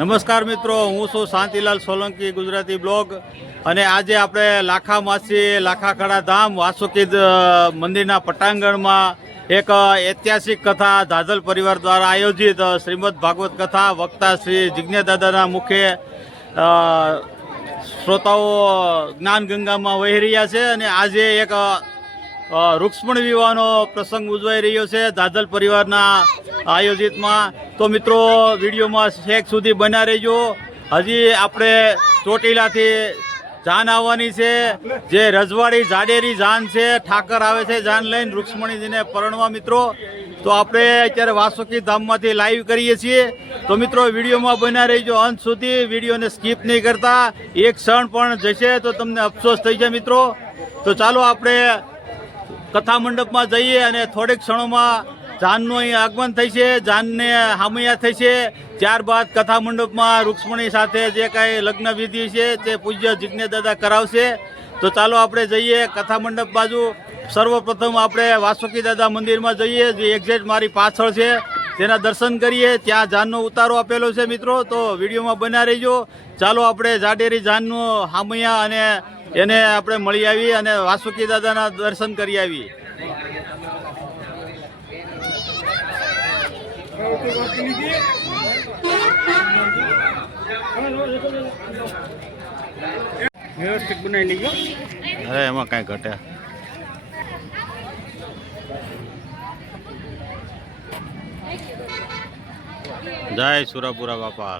નમસ્કાર મિત્રો, હું છું શાંતિલાલ સોલંકી, ગુજરાતી બ્લોગ. અને આજે આપણે લાખામાસી લાખાખડા ધામ વાસુકી મંદિરના પટાંગણમાં એક ઐતિહાસિક કથા ધાધલ પરિવાર દ્વારા આયોજિત શ્રીમદ ભાગવત કથા વક્તા શ્રી જિજ્ઞાદાદાના મુખે શ્રોતાઓ જ્ઞાન ગંગામાં વહી રહ્યા છે. અને આજે એક રૂક્ષ્મણી વિવાહનો પ્રસંગ ઉજવાઈ રહ્યો છે ધાધલ પરિવારના આયોજિતમાં. તો મિત્રો, વિડીયોમાં છેક સુધી બન્યા રહેજો. હજી આપણે ચોટીલાથી જાન આવવાની છે, જે રજવાડી જાડેરી જાન છે. ઠાકર આવે છે જાન લઈને રૂક્ષ્મણીજીને પરણવા. મિત્રો, તો આપણે અત્યારે વાસુકી ધામમાંથી લાઈવ કરીએ છીએ. તો મિત્રો, વિડીયોમાં બન્યા રહેજો અંત સુધી, વિડીયોને સ્કીપ નહીં કરતા. એક ક્ષણ પણ જશે તો તમને અફસોસ થઈ જાય મિત્રો. તો ચાલો આપણે કથા મંડપમાં જઈએ અને થોડીક ક્ષણોમાં જાનનું અહીં આગમન થઈ છે, જાનને હામૈયા થઈ છે. ત્યારબાદ કથા મંડપમાં રૂક્ષ્મણી સાથે જે કાંઈ લગ્ન વિધિ છે તે પૂજ્ય જિજ્ઞાદાદા કરાવશે. તો ચાલો આપણે જઈએ કથા મંડપ બાજુ. સર્વપ્રથમ આપણે વાસુકી દાદા મંદિરમાં જઈએ, જે એક્ઝેક્ટ મારી પાછળ છે, તેના દર્શન કરીએ. ત્યાં જાનનો ઉતારો આપેલો છે મિત્રો, તો વિડીયોમાં બન્યા રહીજો. ચાલો આપણે જાડેરી જાનનું હામૈયા અને એને આપણે મળી આવી અને વાસુકી દાદાના દર્શન કરી આવી. વ્યવસ્થિત બનાવી લઈએ. હવે એમાં કાંઈ ઘટે. જય સુરાપુરા બાપા.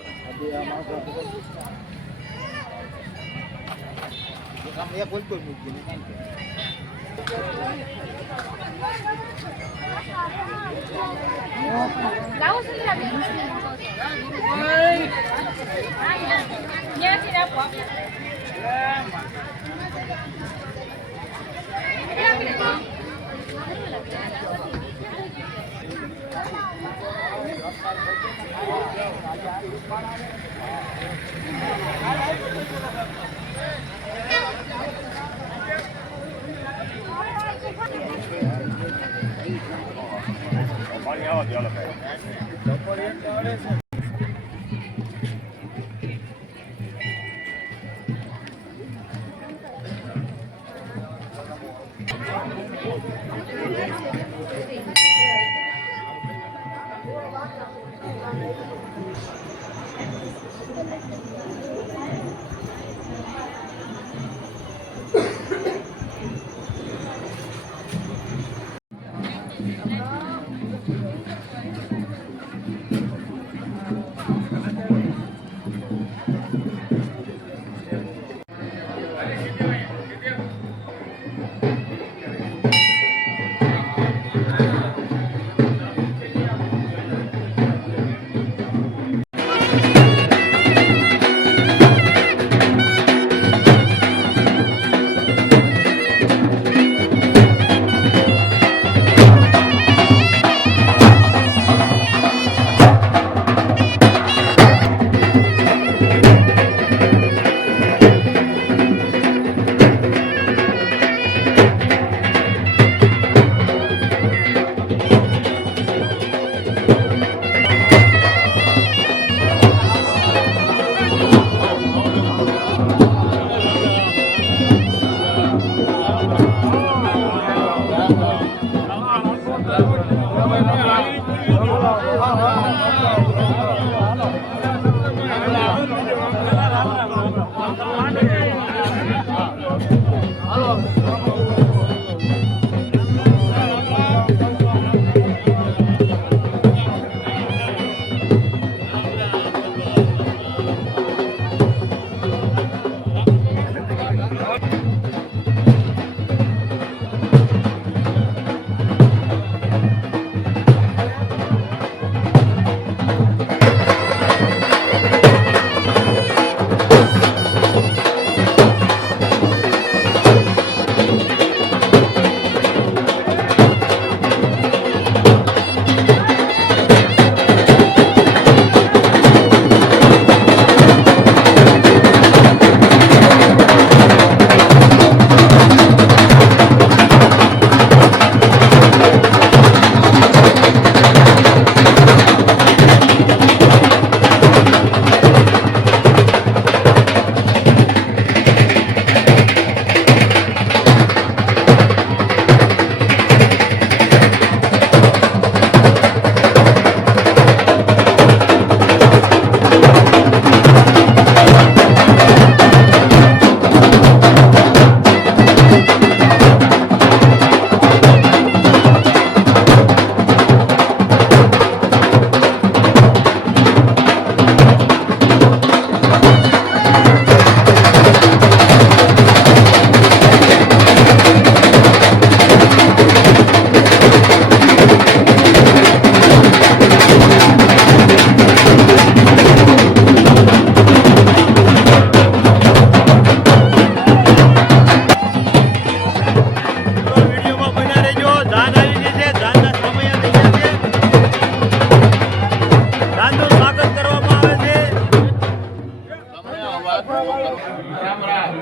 રામ રામ.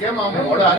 કેમ આમ મોડા?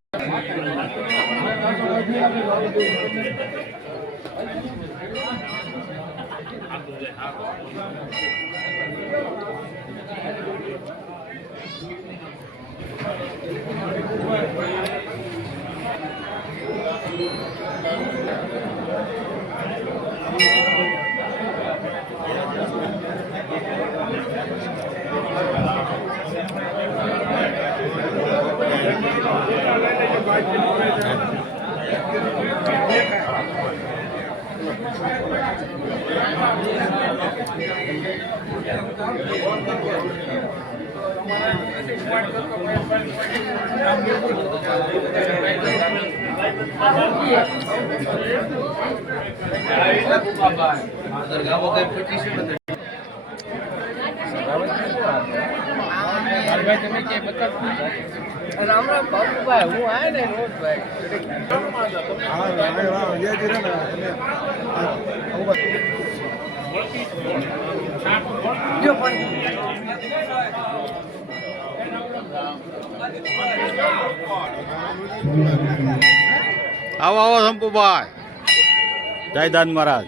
રામ રામ બાબુભાઈ, હું આયા ને રોજભાઈ. જો પણ આવો આવો શંભુભાઈ, જયદાન મહારાજ.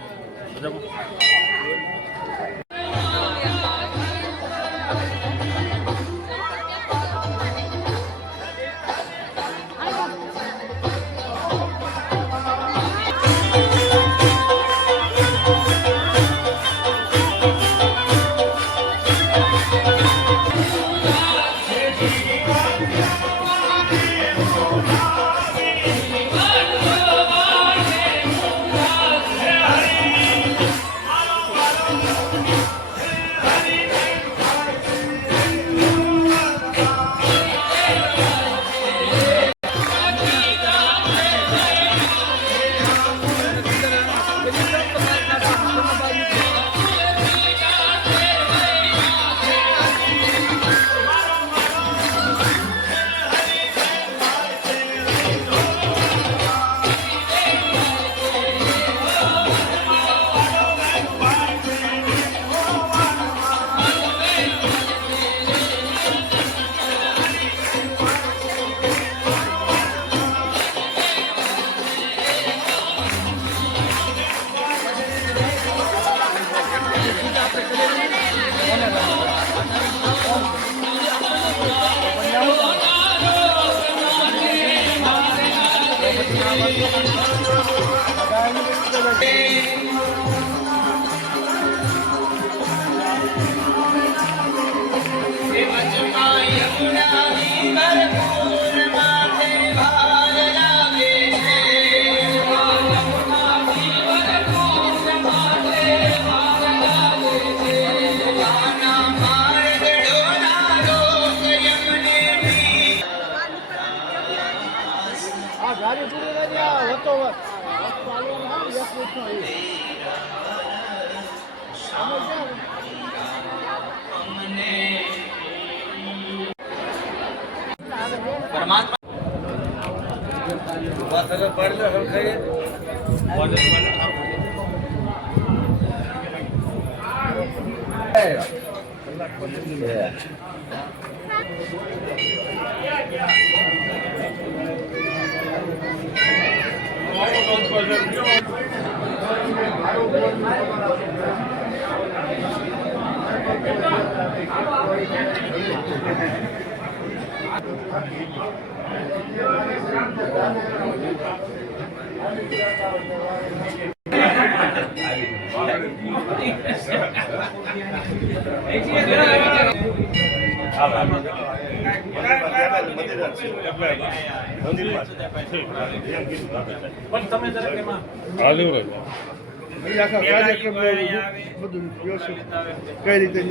કઈ રીતે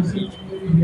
Thank you.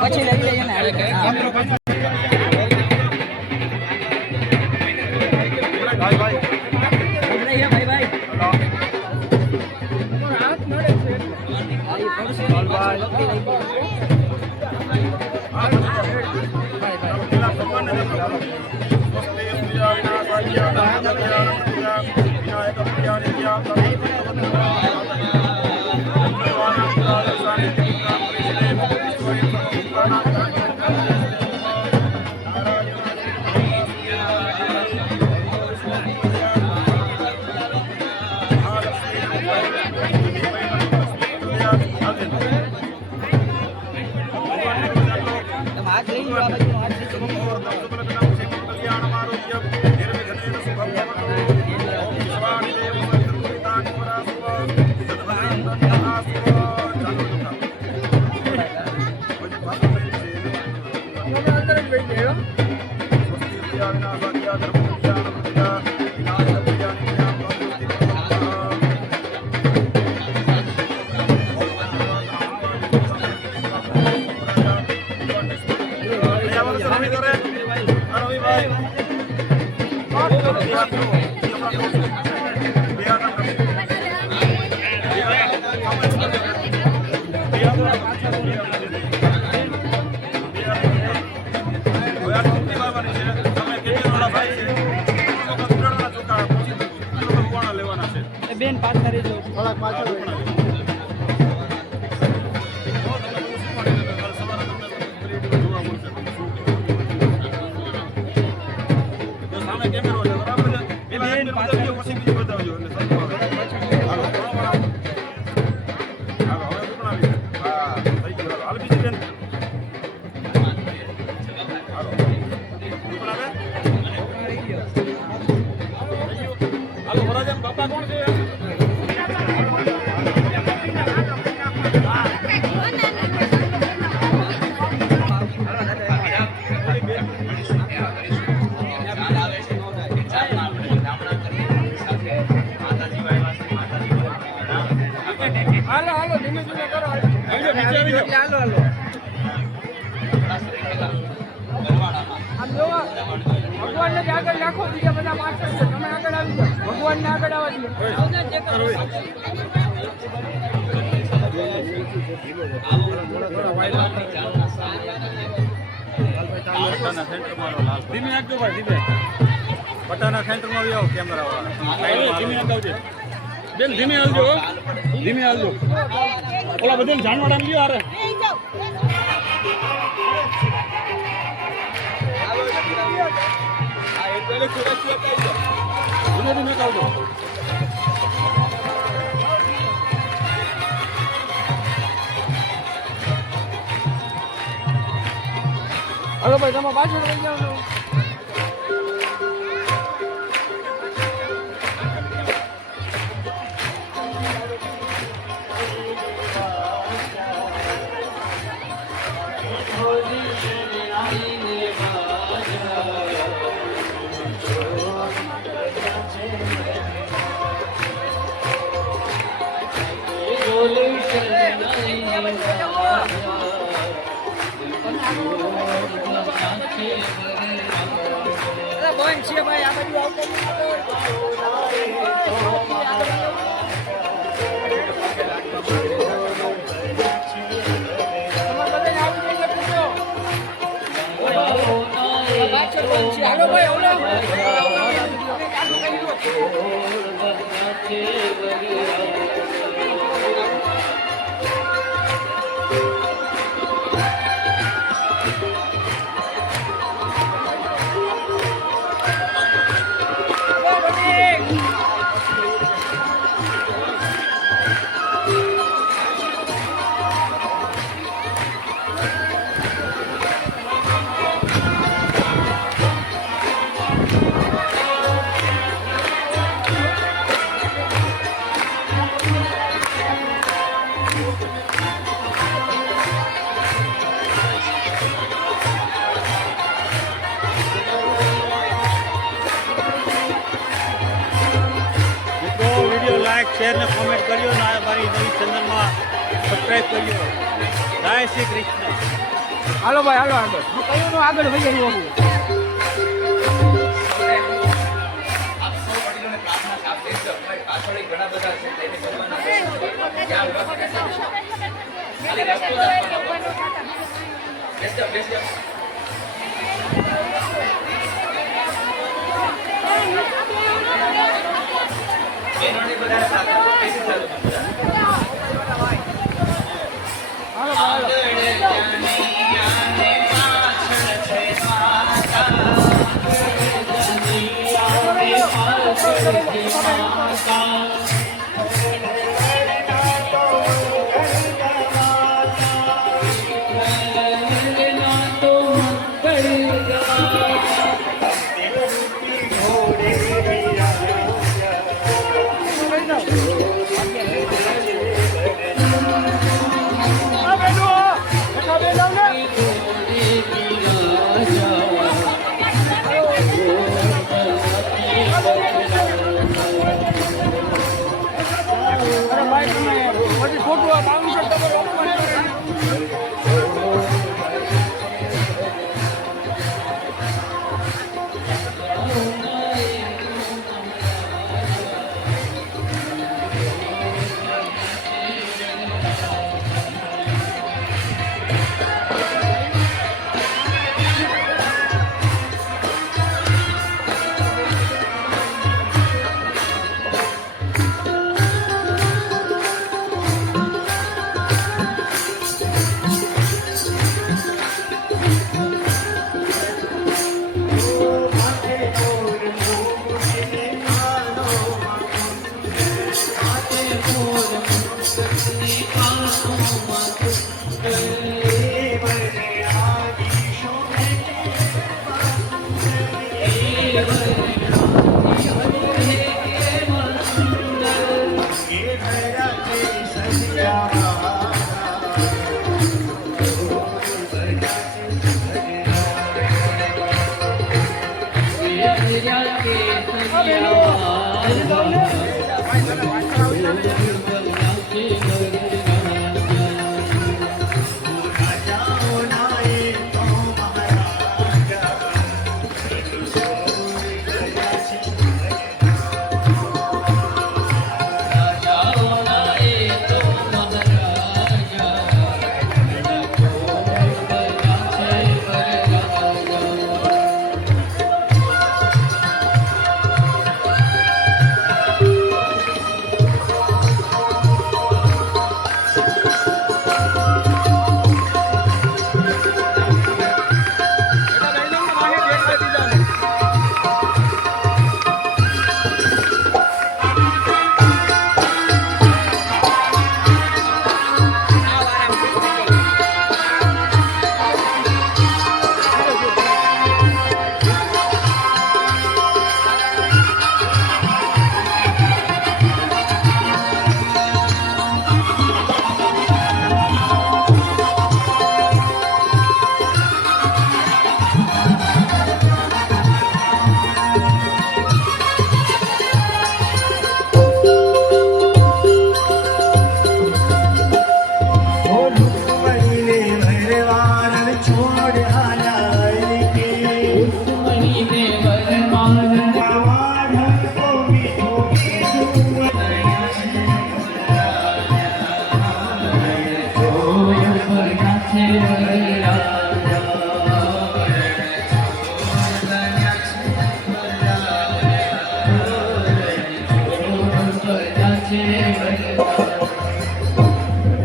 પછી લઈ લઈએ ને બેન પાછા રહેજો થોડાક પાછળ ભગવાન ને આગળ રાખો, બીજા બધા પાછળ છે, તમે આગળ આવી જાઓ, ભગવાન ને આગળ આવવા ધીમે આગળ ભાઈ ધીમે પટ્ટાના સેન્ટરમાં આવી આવો કેમેરા ધીમે આગળ બેન ધીમે આવજો ધીમે આવજો ઓલા બધે જાનવાડા લ્યો આરે ધીમે આવજો હલો ભાઈ તમે પાછળ રહી જાઓ ને. બંધ છે ભાઈ આ બધું હાલો ભાઈ ઓલા લાઈક શેર ને કોમેન્ટ કરજો અને મારી નવી ચેનલમાં સબસ્ક્રાઈબ કરજો. જય શ્રી કૃષ્ણ. હાલો ભાઈ હાલો આગળ હું કહ્યું તો આગળ વહી ગયું હાલો હાલો પછી ખોટું આ બાઉન્સર તમે ઓપન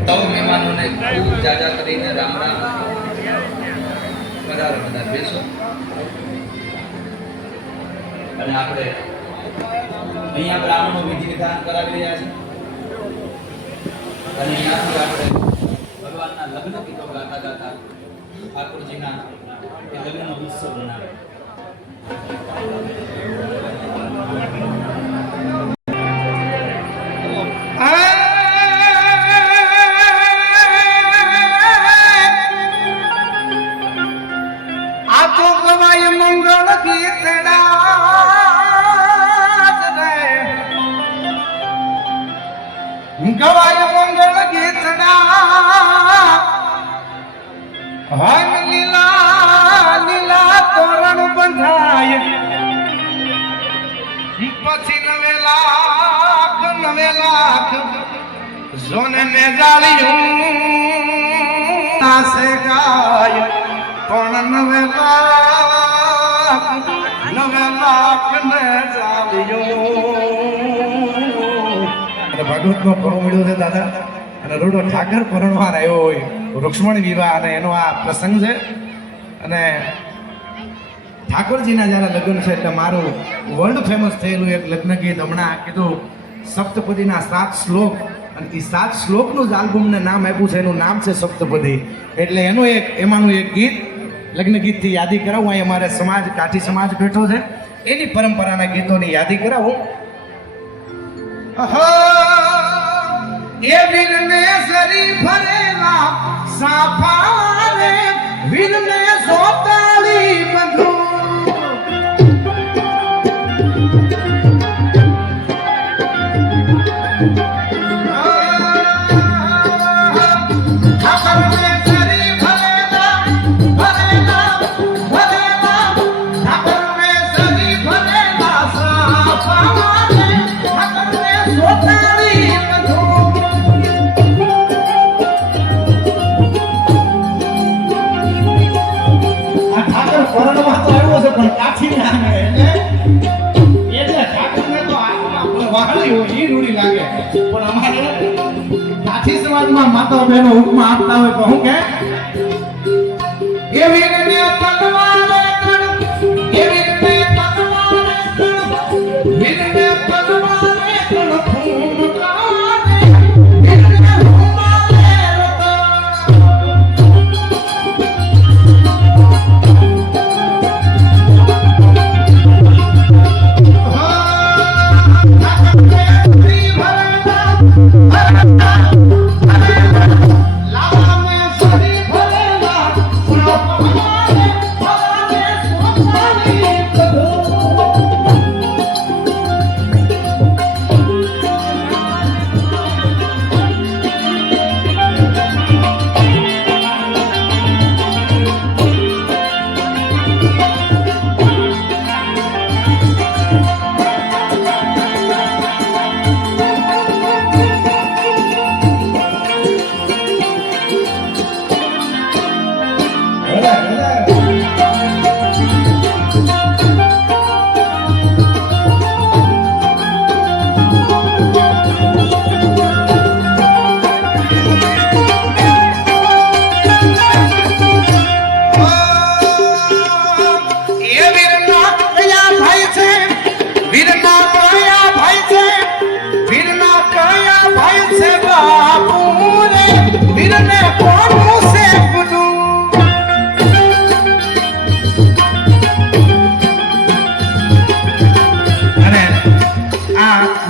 સૌ મહેમાનોને ખૂબ જાજા કરીને રામ રામ. પધારો પધારો, બેસો. અને આપણે અહીંયા બ્રાહ્મણો વિધિ વિધાન કરાવી રહ્યા છે અને અહીંયાથી આપણે ભગવાનના લગ્ન ગીતો ગાતા ગાતા ઠાકોરજીના એ લગ્નનો ઉત્સવ મનાવે. મંગળ ગીતડા પછી 9 લાખ જોને મેં જાળ્યું નાસે ગાય પણ 9 લાખ ને જાળ્યું. ભાગવતનો ફળો મળ્યો છે દાદા, અને રૂડો ઠાકર પરણવા આવ્યો હોય, રૂક્ષ્મણી વિવાહ અને એનો આ પ્રસંગ છે. અને ઠાકોરજીના જ્યારે લગ્ન છે એટલે મારું વર્લ્ડ ફેમસ થયેલું એક લગ્ન ગીત હમણાં કીધું, સપ્તપદીના 7 શ્લોક, અને એ 7 શ્લોકનું જ આલ્બમને નામ આપ્યું છે, એનું નામ છે સપ્તપદી. એટલે એનું એમાંનું એક ગીત લગ્ન ગીતથી યાદી કરાવું. અહીં અમારે સમાજ, કાઠી સમાજ બેઠો છે, એની પરંપરાના ગીતોની યાદી કરાવું. એ વીરને સરી ભરેલા સાફારે વીરને સોતાળી બંધુ માતા બહેનો ઉપમા આપતા હોય તો હું કે એવી રીતે પગવાને કણ એવી રીતે પગવાને કણ વીરને પગવાને કણ ફૂમકાને વીરને ફૂમાને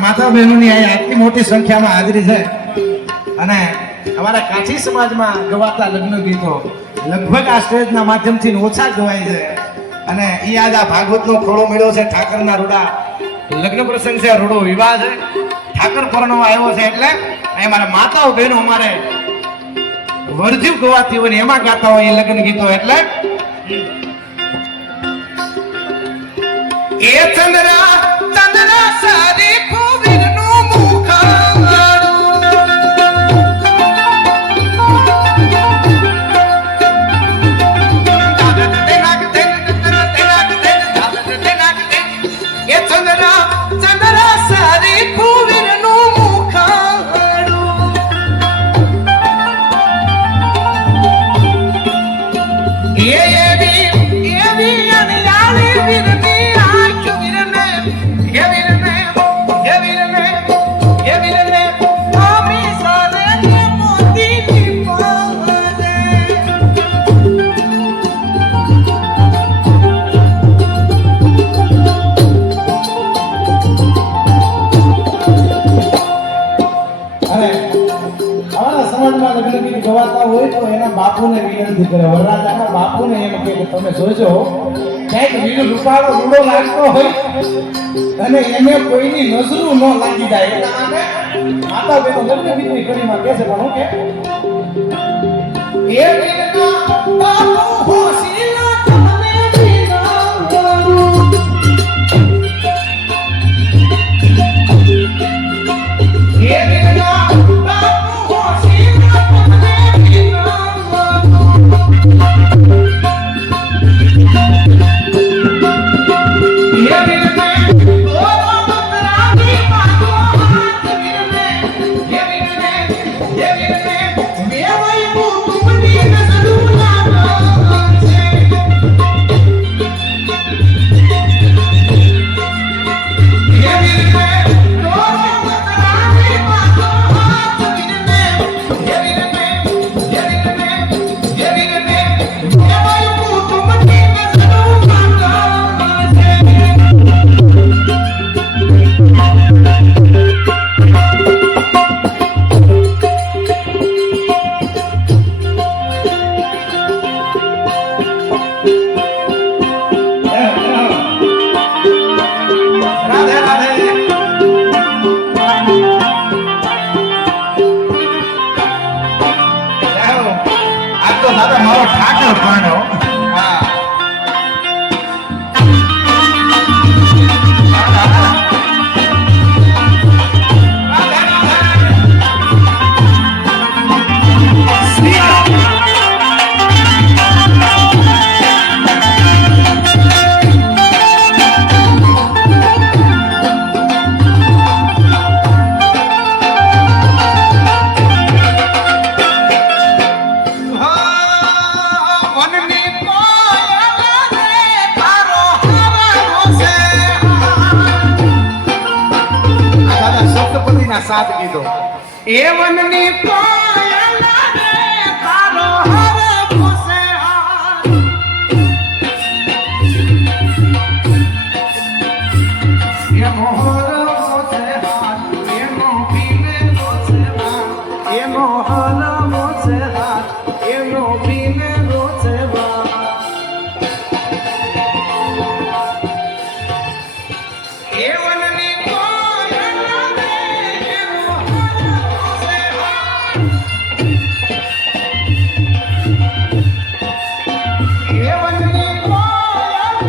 માતા બહેનોની આટલી મોટી સંખ્યામાં હાજરી છે. અને અમારા કાઠી સમાજમાં ગવાતા લગ્ન ગીતો લગભગ આ સ્ટેજના માધ્યમથી ઓછા ગવાય છે. અને એ આજ આ ભાગવતનો ખોળો મળ્યો છે. ઠાકરના રૂડા લગ્ન પ્રસંગ છે, રૂડો વિવાહ છે, ઠાકર પરણવા આવ્યો છે. એટલે અમારા માતાઓ બહેનો અમારે વર્ધ્યુ ગવાતી હોય ને એમાં ગાતા હોય એ લગ્ન ગીતો. એટલે એ ચંદ્રા ચંદ્રા સારી કોવિરનું મુખ એ ચંદ્રા ચંદ્રા સારી કોવિરનું મુખ એવી એવી અનિયાળી વીરની આંખ વીરને ગવાતા હોય તો એના બાપુને વિનંતી કરે, વરરાજાના બાપુને એમ કે તમે જોજો ક્યાંક વીર રૂપાળો રૂડો લાગતો હોય અને એને કોઈની નજરું ન લાગી જાય. એટલા માટે માતા બહેનો લગ્ન ગીતની કડીમાં કહે છે, પણ હું કે એ વીરના બાપુ હોશિયાર તમને વિના કરું એના 7 ગીતો. એ વનની કોયલ રે તારો હર પૂછે હાર. એનો હર પૂછે હાર, એનો પીને પૂછે હાર, એનો હર પૂછે હાર, એનો પીને પૂછે હાર. એ વનની કોયલ રે એનો હર પૂછે હાર. એ વનની કોયલ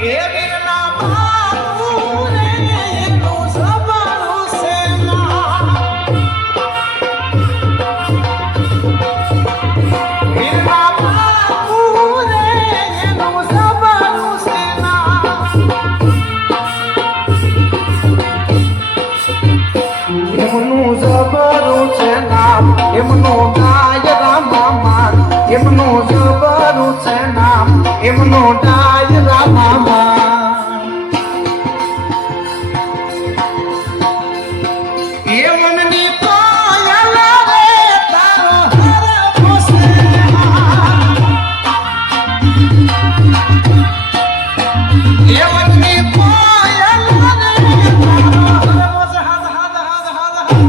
એ વીરના બાપુ રે એનું સબરું સેના. વીરના બાપુ રે એનું સબરું સેના. એમનું સબરું છે નામ, એમનું ગાય રામા માન. એમનું સબરું છે નામ, એમનું ગાય રામા માન. એ વનની કોયલ રે તારો હર પૂછે હાર. એ વનની કોયલ રે તારો હર પૂછે હાર, હાર, હાર, હાર, હાર.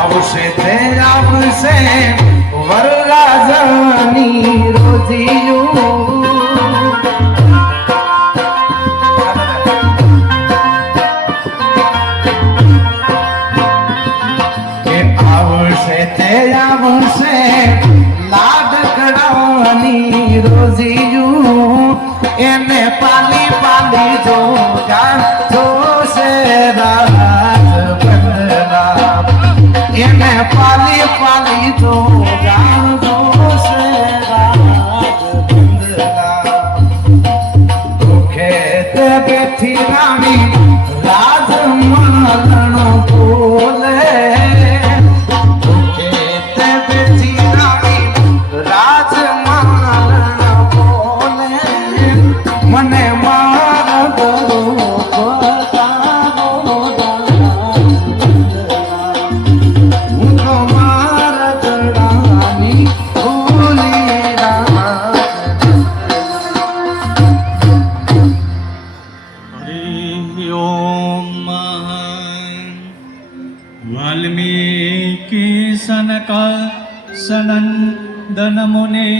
આવશે તે આવશે વરરાજાની રોજીયું. એ આવશે તે આવશે લાડકડાની રોજીયું. એને પાલી પાલી જોગા જોશે રાજ બંદના. એને પાલી પાલી જોગા જોશે રાજ બંદના. ખેત બેઠી રાણી રાજમલણ બોલે. ખેત બેઠી રાણી રાજમલણ બોલે. મને મારા ગરો બતાવો હું તો મારા ગળાની ભૂલી હરિ ઓમ. વાલ્મીકી સનક સનંદન મુનિ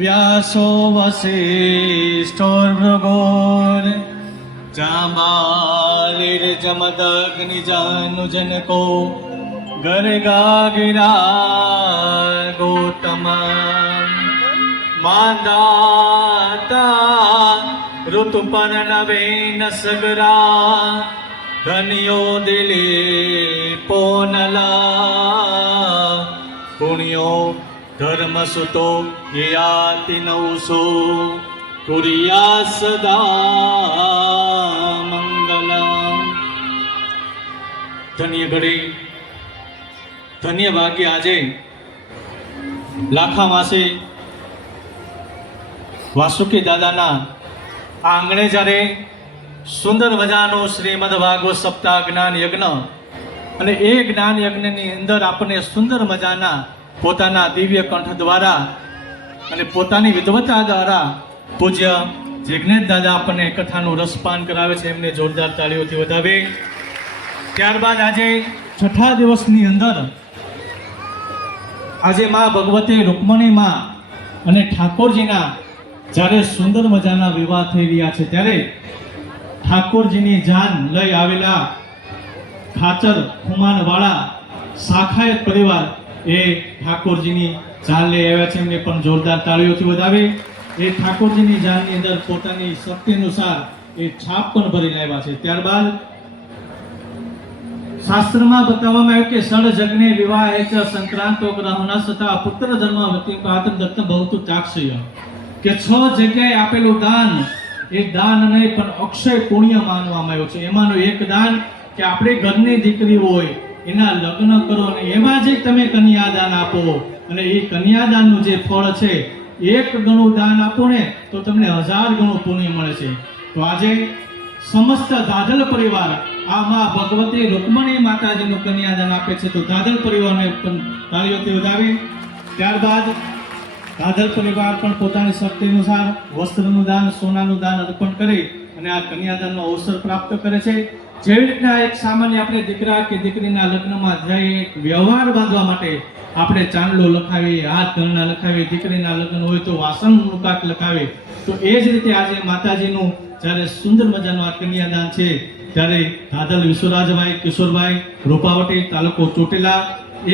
વ્યાસો વસિષ્ઠોર્ભૃગોર જાંબાલિર જમદગ્નિ જાનુજનકો ગર્ગાગિરા ગૌતમા માંદાતા ઋતુપર્ણવેન સગરા ધન્યો દિલી પોનલા પુણ્યો ધર્મસુતો યાતિ નવસો કુરિયા સદા મંગલમ. ધન્ય ઘડી ધન્ય ભાગ્ય આજે લાખા માસે વાસુકી દાદાના આંગણે જ્યારે સુંદર મજાનો શ્રીમદ ભાગવત સપ્તાહ જ્ઞાન યજ્ઞ અને એ જ્ઞાન યજ્ઞની અંદર આપણને સુંદર મજાના પોતાના દિવ્ય કંઠ દ્વારા અને પોતાની વિદ્વતા દ્વારા પૂજ્ય જિજ્ઞેશ દાદા આપણને કથાનું રસપાન કરાવે છે. એમને જોરદાર તાળીઓથી વધાવે. ત્યારબાદ આજે છઠ્ઠા દિવસની અંદર આજે માં ભગવતી રૂકમણી માં અને ઠાકોરજીના જ્યારે સુંદર મજાના વિવાહ થઈ રહ્યા છે ત્યારે ઠાકોરજીની જાન લઈ આવેલા ખાચર ખુમાનવાળા સાખાયત પરિવાર એ ઠાકોરજીની જાન લઈ આવ્યા છે. એમને પણ જોરદાર તાળીઓથી વધાવે. એ ઠાકોરજીની જાનની અંદર પોતાની શક્તિ અનુસાર એ છાપ પણ ભરી લાવ્યા છે. ત્યારબાદ શાસ્ત્રમાં બતાવવામાં આવ્યું કે સળ જગને વિવાહે ચ સંક્રાંતો ગ્રહોના સતા પુત્ર જન્મવતી પાતમ દત્ત બહુતુ ચાક્ષય, કે 6 જગ્યાએ આપેલું દાન એ દાન નહીં પણ અક્ષય પુણ્ય માનવામાં આવ્યું છે. એમાંનું એક દાન કે આપણે ઘરની દીકરી હોય એના લગ્ન કરો અને એમાં જે તમે કન્યાદાન આપો અને એ કન્યાદાનનું જે ફળ છે 1 ગણું દાન આપો ને તો તમને 1000 ગણું પુણ્ય મળે છે. તો આજે સમસ્ત દાદલ પરિવાર આમાં ભગવતી રૂકમણી માતાજીનું કન્યાદાન આપે છે. તો દાદલ પરિવારને પણ તાળીઓથી વધાવી. ત્યારબાદ દાદલ પરિવાર પણ પોતાની શક્તિ અનુસાર વસ્ત્રનું દાન, સોનાનું દાન અર્પણ કરી અને આ કન્યાદાનનો અવસર પ્રાપ્ત કરે છે. જેવી રીતના એક સામાન્ય આપણે દીકરા કે દીકરીના લગ્નમાં જઈએ વ્યવહાર બાંધવા માટે આપણે ચાંદલો લખાવીએ, હાથ ઘરના લખાવીએ, દીકરીના લગ્ન હોય તો વાસણ મુકાટ લખાવીએ. તો એ જ રીતે આજે માતાજીનું જ્યારે સુંદર મજાનું આ કન્યાદાન છે ત્યારે દાદલ વિશ્વરાજભાઈ કિશોરભાઈ રૂપાવટી તાલુકો ચોટીલા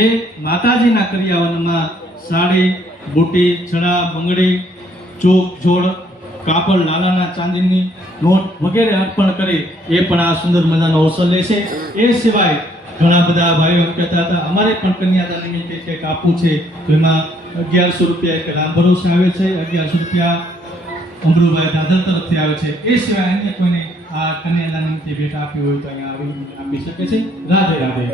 એ માતાજીના કરિયાવનમાં સાડી, બુટી, છડા, બંગડી, ચોક, જોડ, કાપડ, લાલાના ચાંદીની નોટ વગેરે અર્પણ કરી એ પણ આ સુંદર મજાનો અવસર લે છે. એ સિવાય ઘણા બધા ભાઈઓ કહેતા હતા અમારે પણ કન્યાદાન નિમિત્તે કંઈક આપવું છે તો એમાં 1100 રૂપિયા એક રામ ભરોસે આવે છે, 1100 રૂપિયા અમરુભાઈ દાદલ તરફથી આવે છે. એ સિવાય અન્ય કોઈને આ કન્યાદાન નિમિત્તે ભેટ આપી હોય તો અહીંયા આવી આપી શકે છે. રાધે રાધે.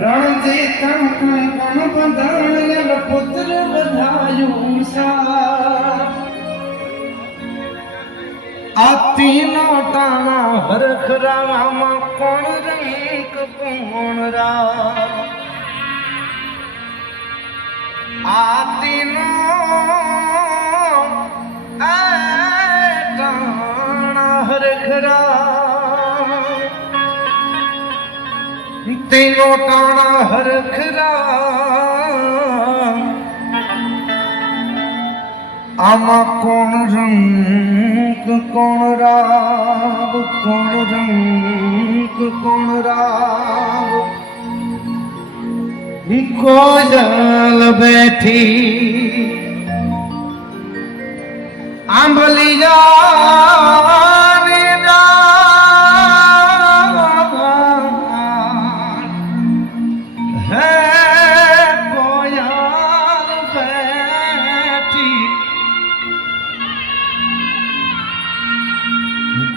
રણજી કણ બંધાણ પુત્ર બધાયું સા આ તીનો ટાણા હરખરામાં કોણ રંગ કોણ રા આ તીનો ટાણા હરખરા તેનો ટાણા હરખરા આમાં કોણ રંગ કોણ રાગ, કોણ રંગ કોણ રાગ. કોજલ બેઠી આંબલી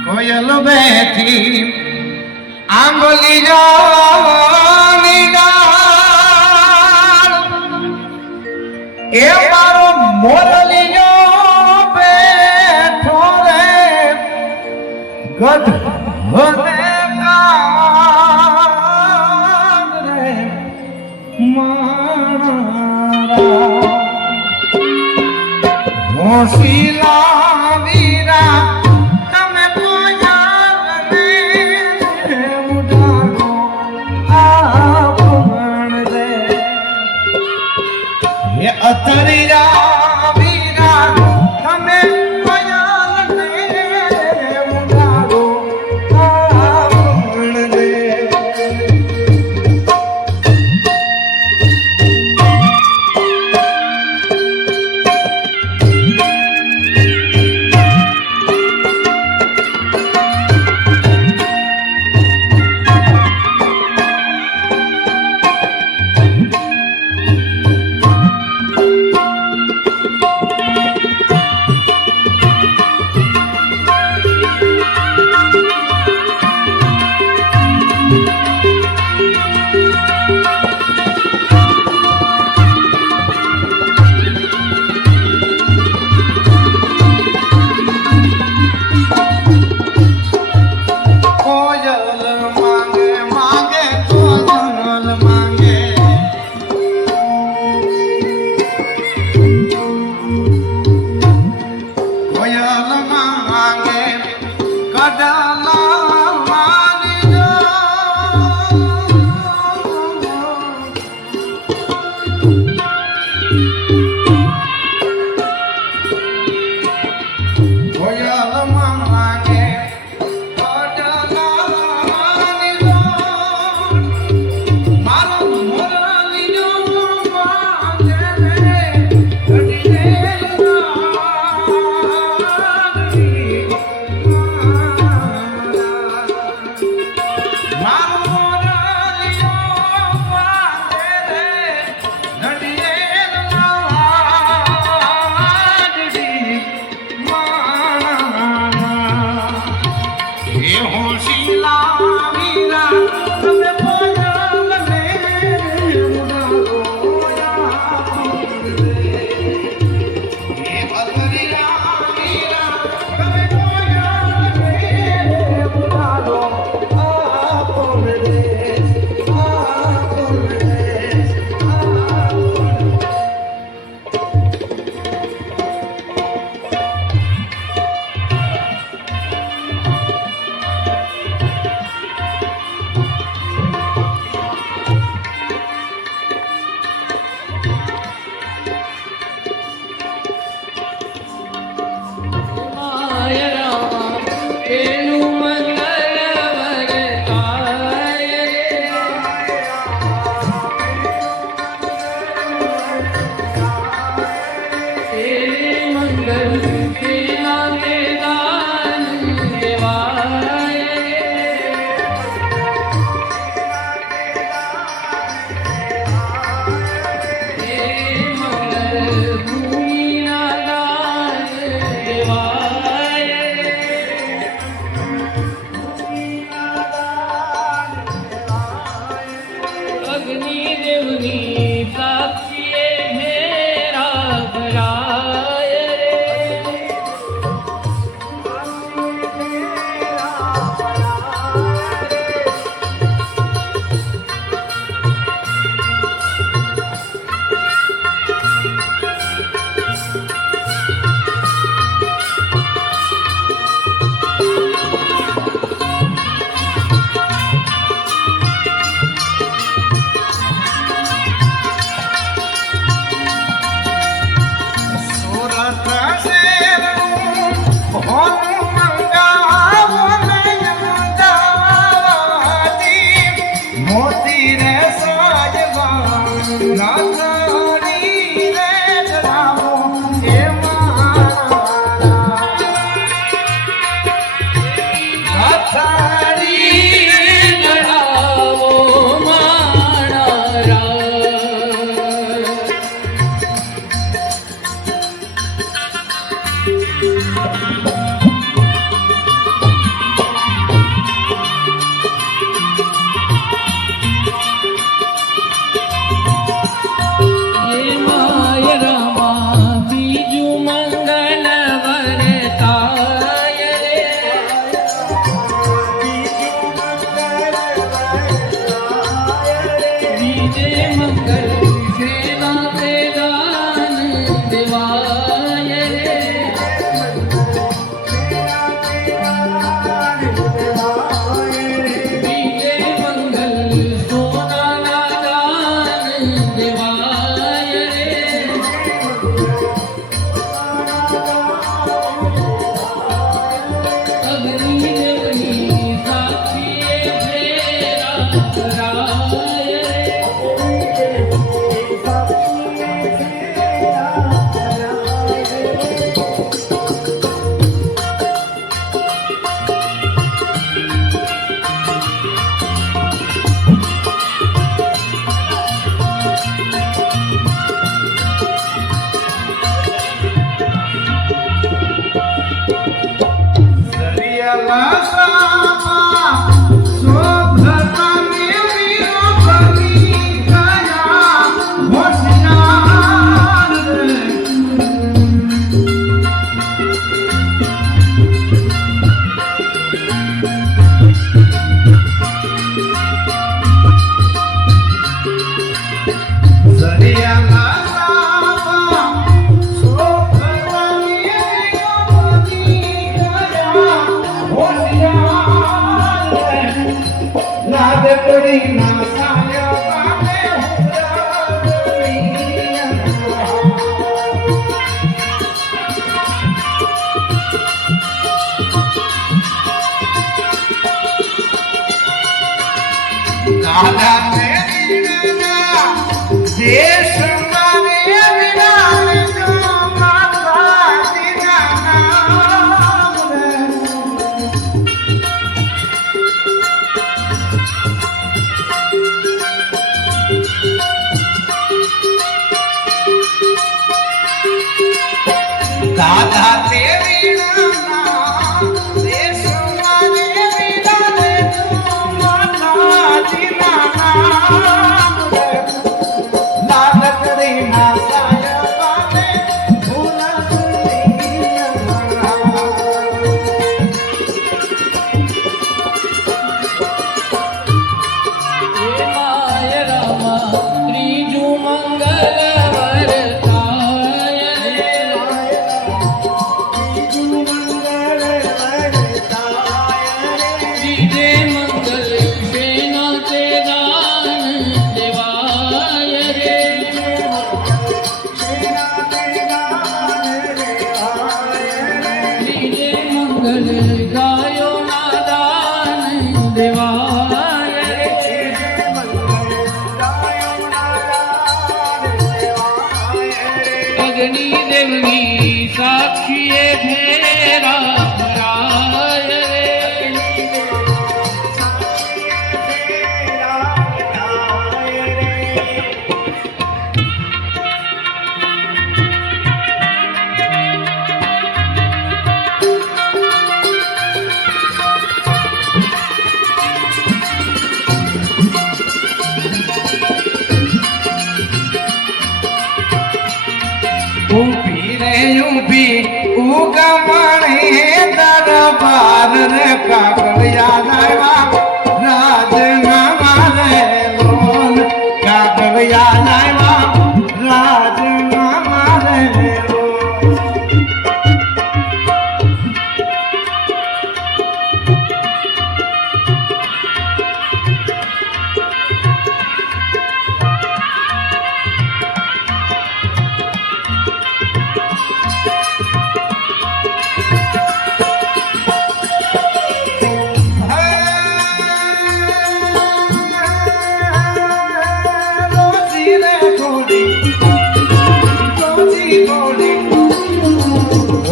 કોયલ બેઠી આંબલી જાની ડાળ એ મારો મોરલીઓ બેઠો રે ગઢ હને કાગ રે મારા હોશીલા વીરા અતરિયા વીરા તમે કોયલ ને ઉડાડો આવણ દે. મોતી રે સાજવા નાથાણી રે ડરાવો એ મારા નાથાણી ડરાવો મારા રા દાદા દેશ મારે વિરાજ જો માતા દીના દાદા તેરી નામ દેશ મારે વિરાજ જો માતા દીના લાલ કરી ના સાયા પામે ભૂલા ત્રીજું મંગળ દેવની સાક્ષીએ ફેરા ભરાય રે ઊભી રે ઊભી ઉગમણે દરબાર રે કાગળિયા લાવ્યા રાજનામા રે લોન કાગળિયા લાવ્યા રાજનામા રે લોન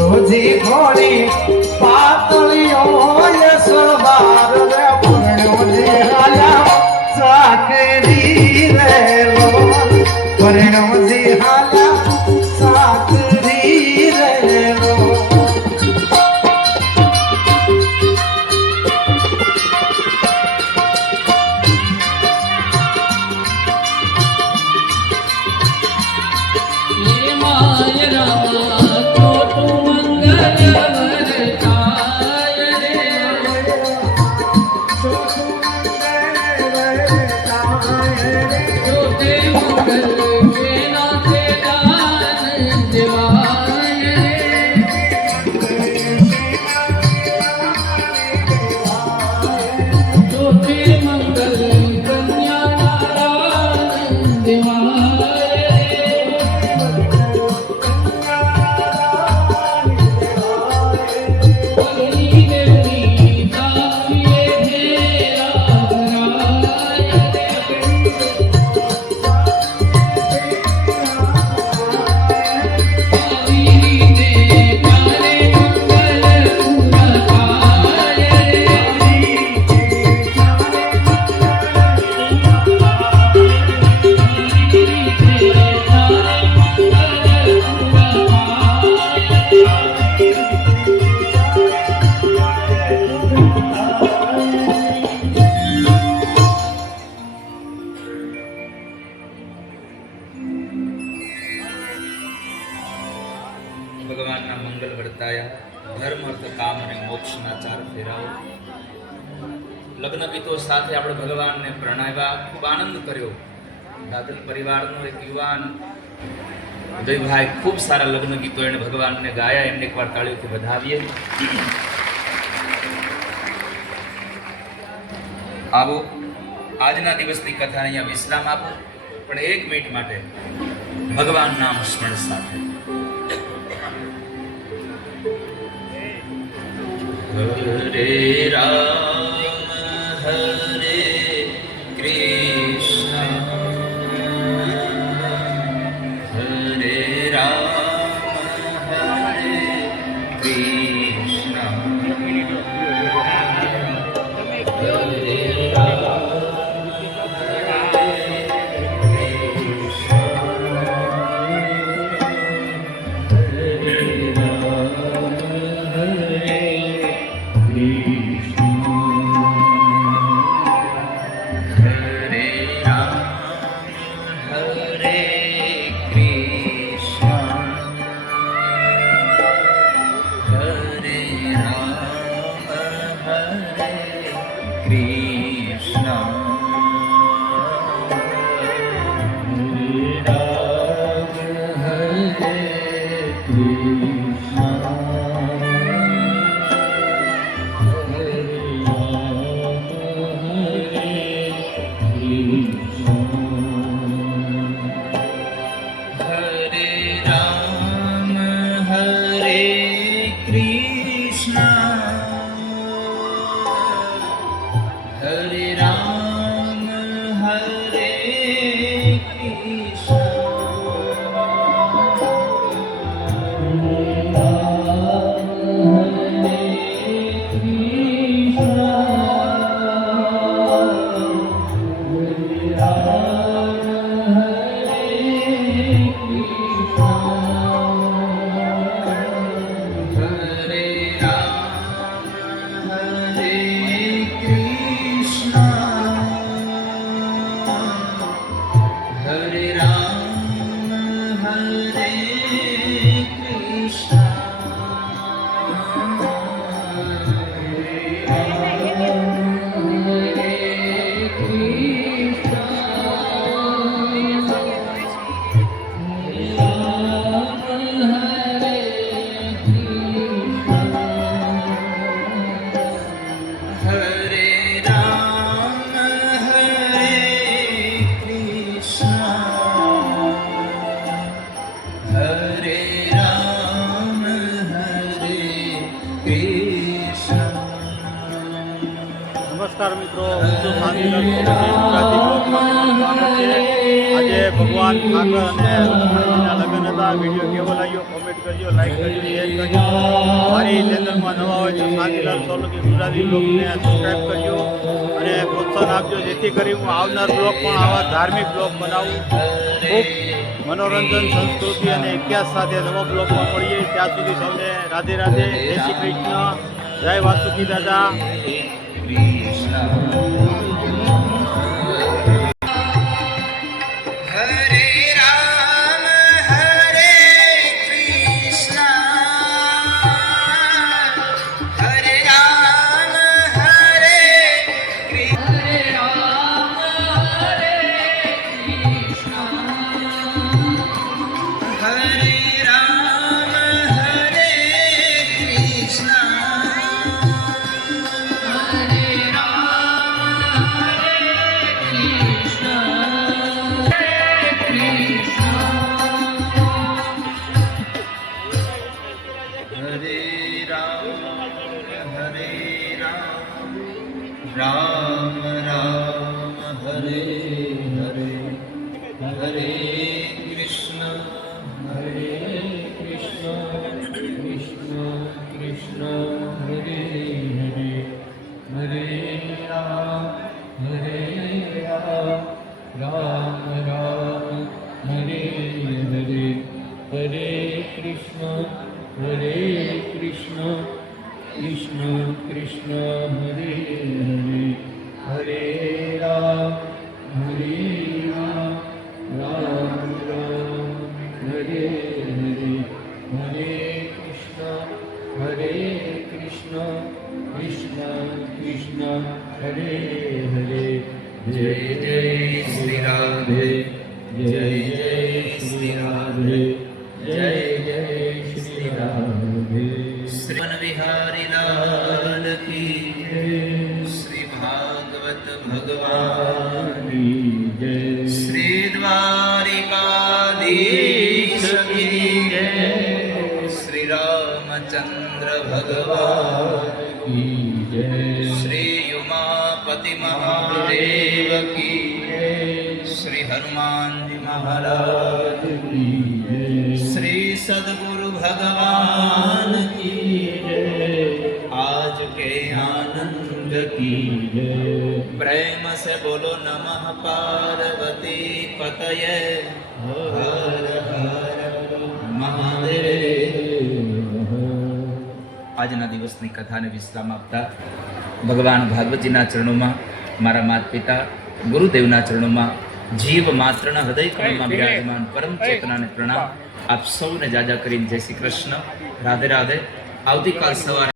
રોજી ઘોડી પાતળીઓ યશોદાર રે પરણ્યો જે હાલ્યા સાકરી રે લોન પરણ્યો જે હાલ્યા સાકરી રે લોન હે માય રામા તો તું મંગલ વરતાય રે જો તે મંગલ તેના તે દાન દેવાય રે જો તે મંગલ કન્યા દાન દેવાય ભગવાનના મંગલ વર્તાયા ધર્મ અર્થ કામ અને મોક્ષના 4 ફેરાઓ લગ્ન ગીતો સાથે આપણે ભગવાનને પ્રણાવ્યા ખૂબ આનંદ કર્યો દાદલ પરિવારનો એક યુવાન ઉદયભાઈ ખૂબ સારા લગ્ન ગીતો એને ભગવાનને ગાયા એમને એકવાર તાળીઓથી વધાવીએ આવો આજના દિવસની કથા અહીંયા વિશ્રામ આપો પણ 1 મિનિટ માટે ભગવાન નામ સ્મરણ સાથે હરે રામ હરે કૃષ્ણ હરે રામ હરે કૃષ્ણ હરે નમસ્કાર મિત્રો, હું છું શાંતિલાલ સોલંકી, ગુજરાતી બ્લોગમાં તમારું સ્વાગત છે. આજે ભગવાન ઠાકર અને રૂકમણીજીના લગ્ન હતા. વિડીયો કેવો લાગ્યો કોમેન્ટ કરજો, લાઈક કરજો, શેર કરજો. મારી ચેનલમાં નવા હોય તો શાંતિલાલ સોલંકી ગુજરાતી બ્લોગને સબસ્ક્રાઈબ કરજો અને પ્રોત્સાહન આપજો, જેથી કરી હું આવનાર બ્લોગ પણ આવા ધાર્મિક બ્લોગ બનાવું. ખૂબ મનોરંજન, સંસ્કૃતિ અને ઇતિહાસ સાથે નવા બ્લોગમાં મળીએ. ત્યાં સુધી સૌને રાધે રાધે, જય શ્રી કૃષ્ણ, જય વાસુકી દાદા. રામ રામ હરે હરે, હરે કૃષ્ણ કૃષ્ણ કૃષ્ણ હરે હરે, હરે રામ રામ રામ હરે હરે, હરે કૃષ્ણ કૃષ્ણ કૃષ્ણ હરે હરે, હરે રામ રામ રામ હરે હરે, હરે કૃષ્ણ કૃષ્ણ હરે હરે. જય જય શ્રી રાધે, જય જય શ્રી રાધે, જય જય શ્રી રાધે. શ્રી વિહારી લાલ કી જય, શ્રી ભાગવત ભગવાન કી જય, શ્રી દ્વારિકાધીશ કી જય, શ્રી રામચંદ્ર ભગવાન કી જય, શ્રી ઉમાપતિ મહાદેવ કી જય, શ્રી હનુમાનજી મહારાજ કી જય, શ્રી સદગુરુ ભગવાન की जय, आज के आनंद की जय. प्रेम से बोलो नमः पार्वती पतये, हर हर મહાદેવ. આજના દિવસની કથાને વિશ્રામ આપતા ભગવાન ભાગવતજીના ચરણોમાં, મારા માતા પિતા ગુરુદેવના ચરણોમાં, જીવ માત્રના હૃદય કમળમાં બિરાજમાન પરમ ચેતનાને પ્રણામ. આપ સૌને જાજા કરીને જય શ્રી કૃષ્ણ, રાધે રાધે. આવતીકાલ સવારે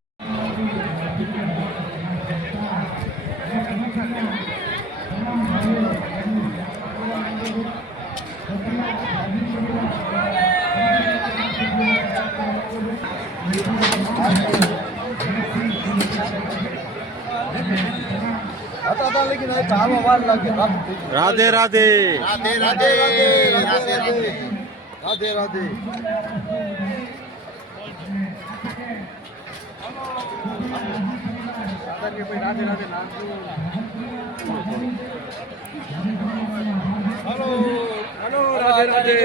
રાધે રાધે. રાધે રાધે, રાધે રાધે, રાધે રાધે. હેલો રાધે રાધે.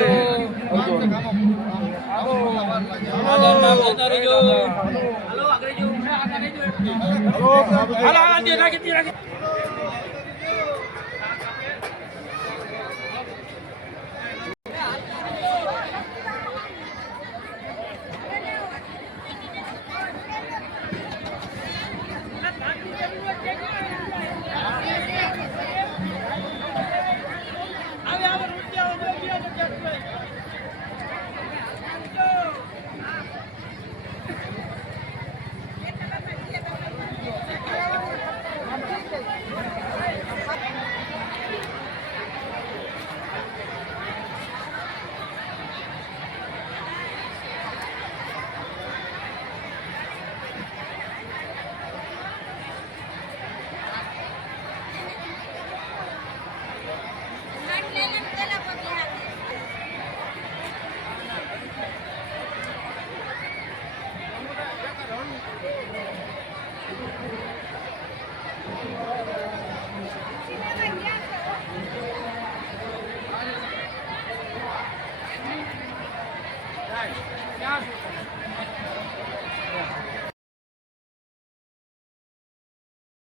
ક્યાં